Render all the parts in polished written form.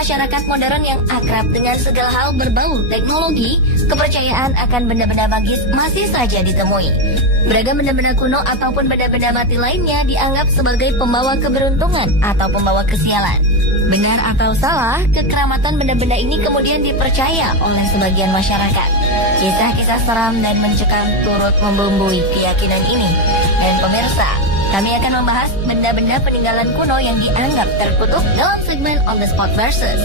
masyarakat modern yang akrab dengan segala hal berbau teknologi, kepercayaan akan benda-benda magis masih saja ditemui. Beragam benda-benda kuno ataupun benda-benda mati lainnya dianggap sebagai pembawa keberuntungan atau pembawa kesialan. Benar atau salah, kekeramatan benda-benda ini kemudian dipercaya oleh sebagian masyarakat. Kisah-kisah seram dan mencekam turut membumbui keyakinan ini. Dan pemirsa, kami akan membahas benda-benda peninggalan kuno yang dianggap terkutuk dalam segmen On The Spot Versus.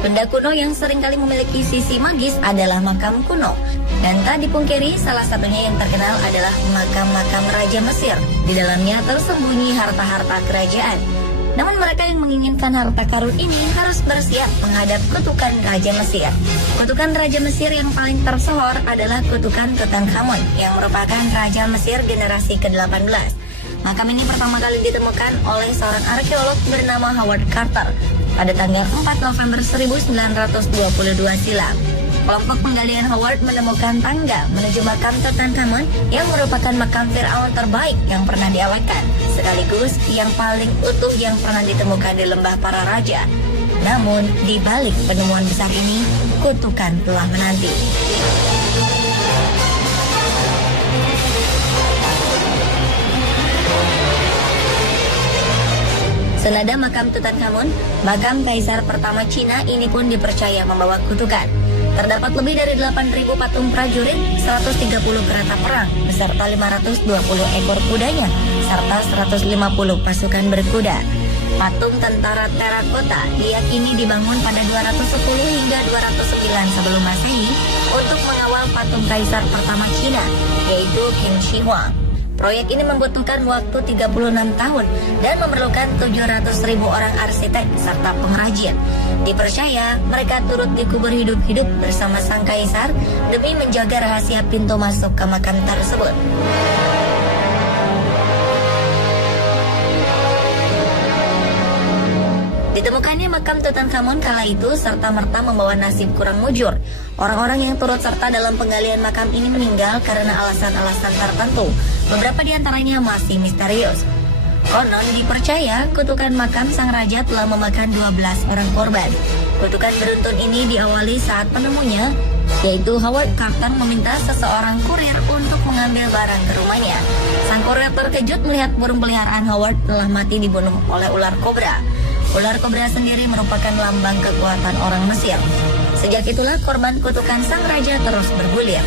Benda kuno yang seringkali memiliki sisi magis adalah makam kuno. Dan tak dipungkiri, salah satunya yang terkenal adalah makam-makam Raja Mesir. Di dalamnya tersembunyi harta-harta kerajaan. Namun mereka yang menginginkan harta karun ini harus bersiap menghadap kutukan Raja Mesir. Kutukan Raja Mesir yang paling tersohor adalah kutukan Tutankhamun, yang merupakan Raja Mesir generasi ke-18. Makam ini pertama kali ditemukan oleh seorang arkeolog bernama Howard Carter pada tanggal 4 November 1922 silam. Kelompok penggalian Howard menemukan tangga menuju makam Tutankhamun yang merupakan makam Firaun terbaik yang pernah diawetkan, sekaligus yang paling utuh yang pernah ditemukan di lembah para raja. Namun, di balik penemuan besar ini, kutukan telah menanti. Senada makam Tutankhamun, makam Kaisar pertama Cina ini pun dipercaya membawa kutukan. Terdapat lebih dari 8.000 patung prajurit, 130 kereta perang, beserta 520 ekor kudanya, serta 150 pasukan berkuda. Patung tentara terakota diyakini dibangun pada 210 hingga 209 sebelum Masehi untuk mengawal patung Kaisar pertama Cina, yaitu Qin Shi Huang. Proyek ini membutuhkan waktu 36 tahun dan memerlukan 700.000 orang arsitek serta pengrajin. Dipercaya mereka turut dikubur hidup-hidup bersama sang kaisar demi menjaga rahasia pintu masuk ke makam tersebut. Ditemukannya makam Tutankhamun kala itu serta-merta membawa nasib kurang mujur. Orang-orang yang turut serta dalam penggalian makam ini meninggal karena alasan-alasan tertentu. Beberapa di antaranya masih misterius. Konon dipercaya kutukan makam sang raja telah memakan 12 orang korban. Kutukan beruntun ini diawali saat penemunya, yaitu Howard Carter meminta seseorang kurir untuk mengambil barang ke rumahnya. Sang kurir terkejut melihat burung peliharaan Howard telah mati dibunuh oleh ular kobra. Ular kobra sendiri merupakan lambang kekuatan orang Mesir. Sejak itulah korban kutukan sang raja terus bergulir.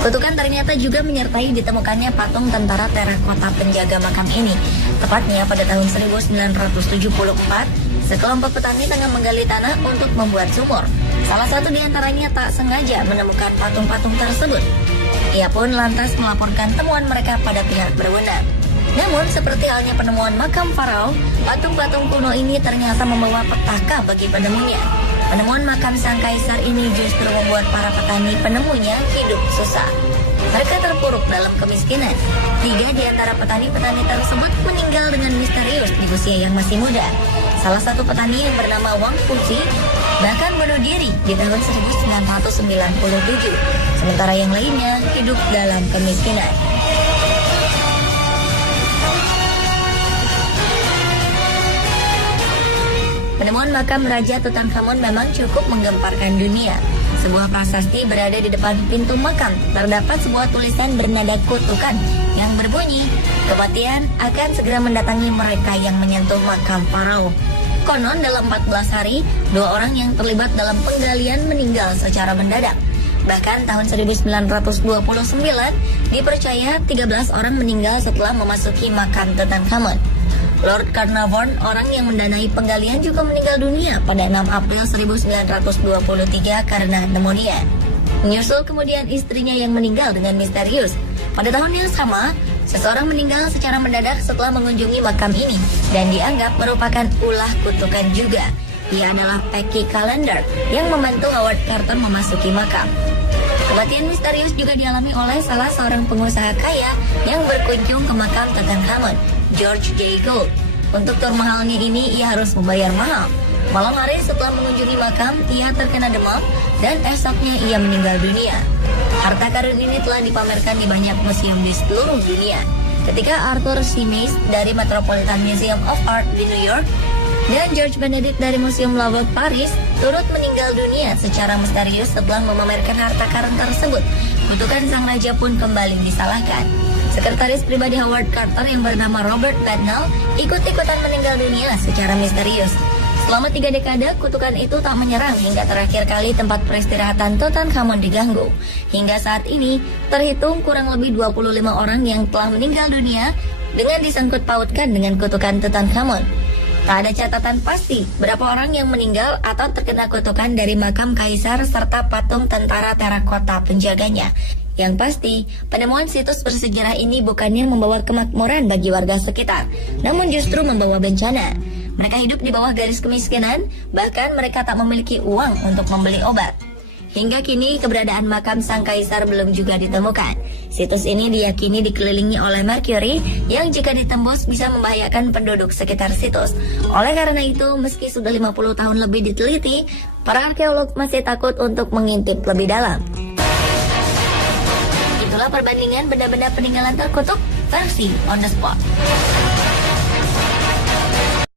Kutukan ternyata juga menyertai ditemukannya patung tentara terakota penjaga makam ini. Tepatnya pada tahun 1974, sekelompok petani tengah menggali tanah untuk membuat sumur. Salah satu di antaranya tak sengaja menemukan patung-patung tersebut. Ia pun lantas melaporkan temuan mereka pada pihak berwenang. Namun, seperti halnya penemuan makam Farao, patung-patung kuno ini ternyata membawa petaka bagi penemunya. Penemuan makam sang kaisar ini justru membuat para petani penemunya hidup susah. Mereka terpuruk dalam kemiskinan. 3 di antara petani-petani tersebut meninggal dengan misterius di usia yang masih muda. Salah satu petani yang bernama Wang Fuji bahkan bunuh diri di tahun 1997. Sementara yang lainnya hidup dalam kemiskinan. Penemuan makam Raja Tutankhamun memang cukup menggemparkan dunia. Sebuah prasasti berada di depan pintu makam. Terdapat sebuah tulisan bernada kutukan yang berbunyi, "Kematian akan segera mendatangi mereka yang menyentuh makam Farao." Konon dalam 14 hari, 2 orang yang terlibat dalam penggalian meninggal secara mendadak. Bahkan tahun 1929 dipercaya 13 orang meninggal setelah memasuki makam Tutankhamun. Lord Carnarvon, orang yang mendanai penggalian, juga meninggal dunia pada 6 April 1923 karena pneumonia. Menyusul kemudian istrinya yang meninggal dengan misterius. Pada tahun yang sama, seseorang meninggal secara mendadak setelah mengunjungi makam ini dan dianggap merupakan ulah kutukan juga. Ia adalah Peggy Callender yang membantu Howard Carter memasuki makam. Kematian misterius juga dialami oleh salah seorang pengusaha kaya yang berkunjung ke makam Tutankhamun, George J. Gould. Untuk tur mahalnya ini, ia harus membayar mahal. Malam hari setelah mengunjungi makam, ia terkena demam dan esoknya ia meninggal dunia. Harta karun ini telah dipamerkan di banyak museum di seluruh dunia. Ketika Arthur C. Mace dari Metropolitan Museum of Art di New York dan George Benedict dari Museum Louvre Paris turut meninggal dunia secara misterius setelah memamerkan harta karun tersebut, kutukan sang raja pun kembali disalahkan. Sekretaris pribadi Howard Carter yang bernama Robert Badnell ikut-ikutan meninggal dunia secara misterius. Selama 3 dekade, kutukan itu tak menyerang hingga terakhir kali tempat peristirahatan Tutankhamun diganggu. Hingga saat ini, terhitung kurang lebih 25 orang yang telah meninggal dunia dengan disangkut pautkan dengan kutukan Tutankhamun. Tak ada catatan pasti berapa orang yang meninggal atau terkena kutukan dari makam kaisar serta patung tentara terakota penjaganya. Yang pasti, penemuan situs bersejarah ini bukannya membawa kemakmuran bagi warga sekitar, namun justru membawa bencana. Mereka hidup di bawah garis kemiskinan, bahkan mereka tak memiliki uang untuk membeli obat. Hingga kini, keberadaan makam sang kaisar belum juga ditemukan. Situs ini diyakini dikelilingi oleh merkuri yang jika ditembus bisa membahayakan penduduk sekitar situs. Oleh karena itu, meski sudah 50 tahun lebih diteliti, para arkeolog masih takut untuk mengintip lebih dalam. Itulah perbandingan benda-benda peninggalan terkutuk versi On The Spot.